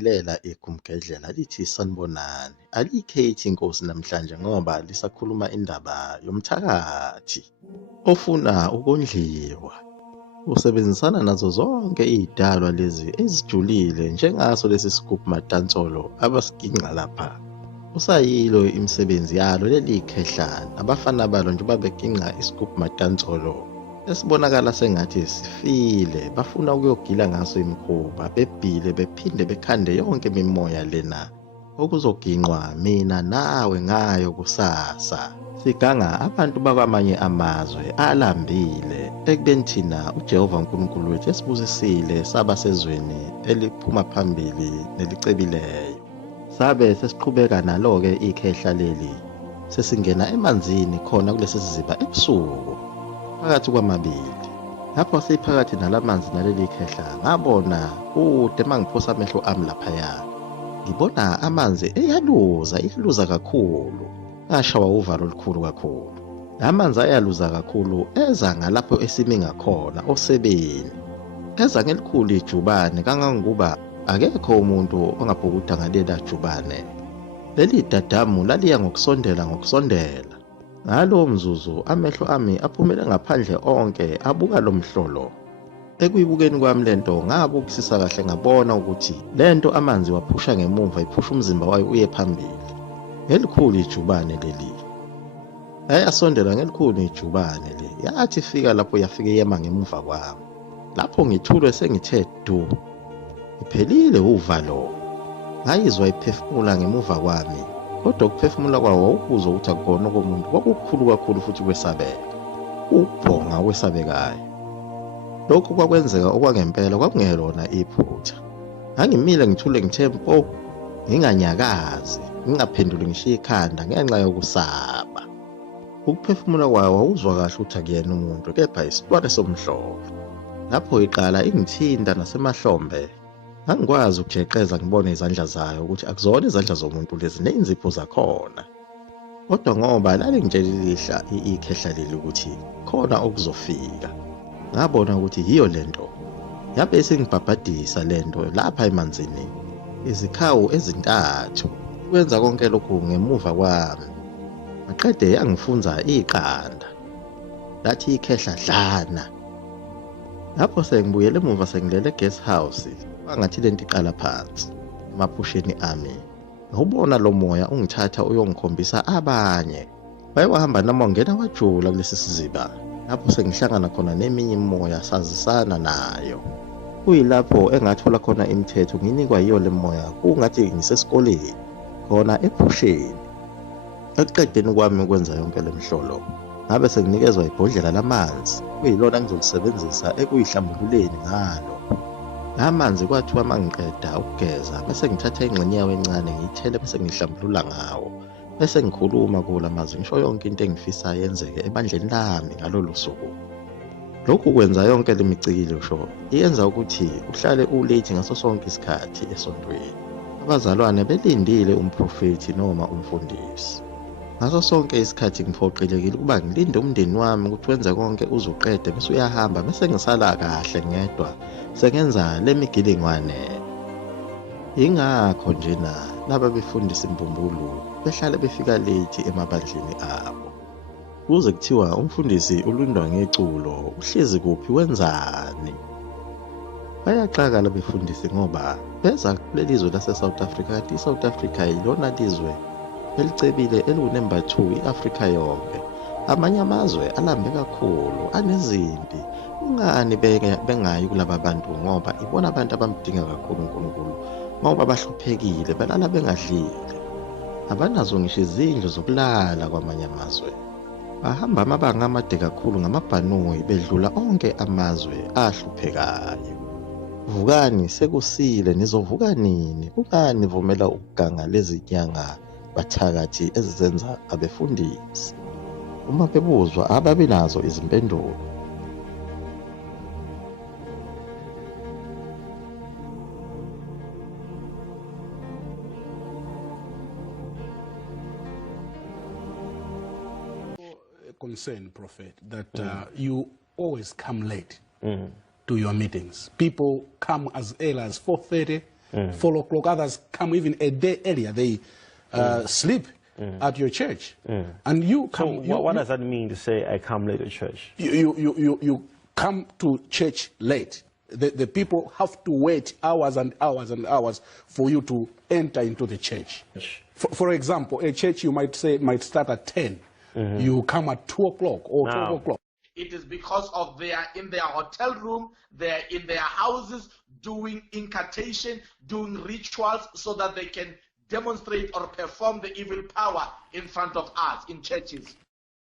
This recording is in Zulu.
lamelela igumgedlela lithi sanibonani. Alikhethi inkosi namhlanje ngoba lisakhuluma indaba yomthakathi ofuna ukondliwa. Usebenzisana nazo zonke izidalwa lezi ezijulile njengaso lesi sigubhu matansolo abasiginqa lapha. Usayilo imisebenzi yalo leli khehlana. Abafana balo nje babeginqa isigubhu matansolo esibonakala sengathi sifile, bafuna ukuyogila ngaso imikhuba, bebhile bephinde bekhande yonke imimoya lena okuzoginqwa mina nawe ngayo kusasa. Siganga abantu bakwamanye amazwe alambile ekubeni thina uJehova uNkulunkulu wethu esibusisile saba sezweni eliphuma phambili nelicebileyo. Sabe sesiqhubeka nalo-ke ikhehla leli sesingena emanzini khona kulesi siziba ebusuku phakathi kwamabili. Lapho siphakathi nalamanzi naleli khehla ngabona kude mangiphosa amehlo ami laphaya. Ngibona amanzi iyaluza kakhulu. Ngashawa uvalo olukhulu kakhulu. Amanzi ayaluza kakhulu eza ngalapho esimi ngakhona osebeni. Eza ngelikhulu ijubane kangangokuba akekho umuntu ongabhukuda ngalela jubane. Leli dadamu laliya ngokusondela. Ngalo mzuzu amehlo ami aphumele ngaphandle onke abuka lo mhlolo. Ekuyibukeni kwami lento ngabukisisa kahle ngabona ukuthi lento amanzi waphusha ngemuva iphusha umzimba wayo uye phambili. Ngelikhulu ijubane leli. Yasondela ngelikhulu ijubane le. Yathi fika lapho yafike yema ngemuva kwami. Lapho ngithulwe sengithe du. Iphelile uvalo. Ngayizwa iphefumula ngemuva kwami. Kodwa ukuphefumula kwawo ukuzwa ukuthi akukona komuntu kwakukhulu kakhulu futhi kwesabeka. Ukubhonga kwesabekayo. Lokhu kwakwenzeka okwangempela kwakungelona iphutha. Ngangimile ngithule ngithe mpo nginganyakazi, ngingaphenduli ngishiye ikhanda ngenxa yokusaba. Ukuphefumula kwawo wawuzwa kahle ukuthi akuyena umuntu kepha isitwane somhlobo. Lapho iqala ingithinta nasemahlombe. Angikwazi ukujeqeza ngibone izandla zayo ukuthi akuzona izandla zomuntu lezi neinzipho zakhona. Kodwa ngoba lalingitshelilihla ikhehla leli ukuthi khona okuzofika. Ngabona ukuthi yiyo lento. Yabe isingibhabhadisa lento lapha emanzini. Izikhawu ezintathu. Kwenza konke lokhu ngemuva kwami. Maqede yangifunza iqanda. Lathi ikhehla dlana. Lapho sengibuyele emuva sengilele guest house. Angathi lento iqala phansi emaphusheni ami. Ngawubona lo moya ungithatha uyongikhombisa abanye. Bayewahamba nami ngena wajula kulesi siziba. Lapho sengihlangana khona neminye imimoya sazisana nayo. Kuyilapho engathola khona imithetho nginikwa yiyo le moya kungathi ngisesikoleni khona ephusheni. Ekuqedeni kwami ukwenza yonke le mhlolo ngabe senginikezwa ibhodlela lamanzi kuyilona engizolisebenzisa ekuyihlambululeni ngalo. Amanzi kwathiwa mangiqeda ukugeza bese ngithatha ingxenye yawo encane ngiyithele bese ngihlambulula ngawo. Bese ngikhuluma kula mazwi ngisho yonke into engifisa yenzeke ebandleni lami ngalolu suku. Lokhu kwenza yonke lemicikilo sho iyenza ukuthi uhlale ulate ngaso sonke isikhathi esontweni. Abazalwane belindile umprofethi noma umfundisi. Ngaso sonke isikhathi ngiphoqelekile ukuba ngilinde umndeni wami ukuthi wenze konke uzuqede bese uyahamba bese ngisala kahle ngedwa sengenza lemigilingwane. Ingakho nje laba befundisa imbumbulu behlale befika late emabandleni abo. Kuze kuthiwa umfundisi ulundwa ngeculo uhlezi kuphi wenzani. Bayaxaka labefundisi ngoba beza kulelizwe lase South Africa kanti iSouth Africa yilona lizwe elicebile eliwunumber 2 iAfrika yonke. Amanye amazwe alambe kakhulu anezimpi. Ungani bengayi kulaba bantu ngoba ibona abantu abamdinga kakhulu uNkulunkulu ngoba bahluphekile balala bengadlile. Abanazo ngisho izindlu zokulala kwamanye amazwe. Bahamba amabanga amade kakhulu ngamabhanoyi bedlula onke amazwe ahluphekayo. Vukani sekusile nizovuka nini? Kungani vumela ukuganga lezi nyanga bathakathi ezizenza abefundisi? Uma bebuzwa ababe nazo izimpendulo. Concern, Prophet, that you always come late to your meetings. People come as early as 4:30 4 o'clock. Others come even a day earlier. They sleep at your church, and you come. So what does that mean to say I come late to church? You come to church late. The people have to wait hours and hours and hours for you to enter into the church. For example, a church you might say might start at 10. You come at 2 o'clock or 12 o'clock. It is because of they are in their hotel room, they are in their houses doing incantation, doing rituals so that they can demonstrate or perform the evil power in front of us in churches.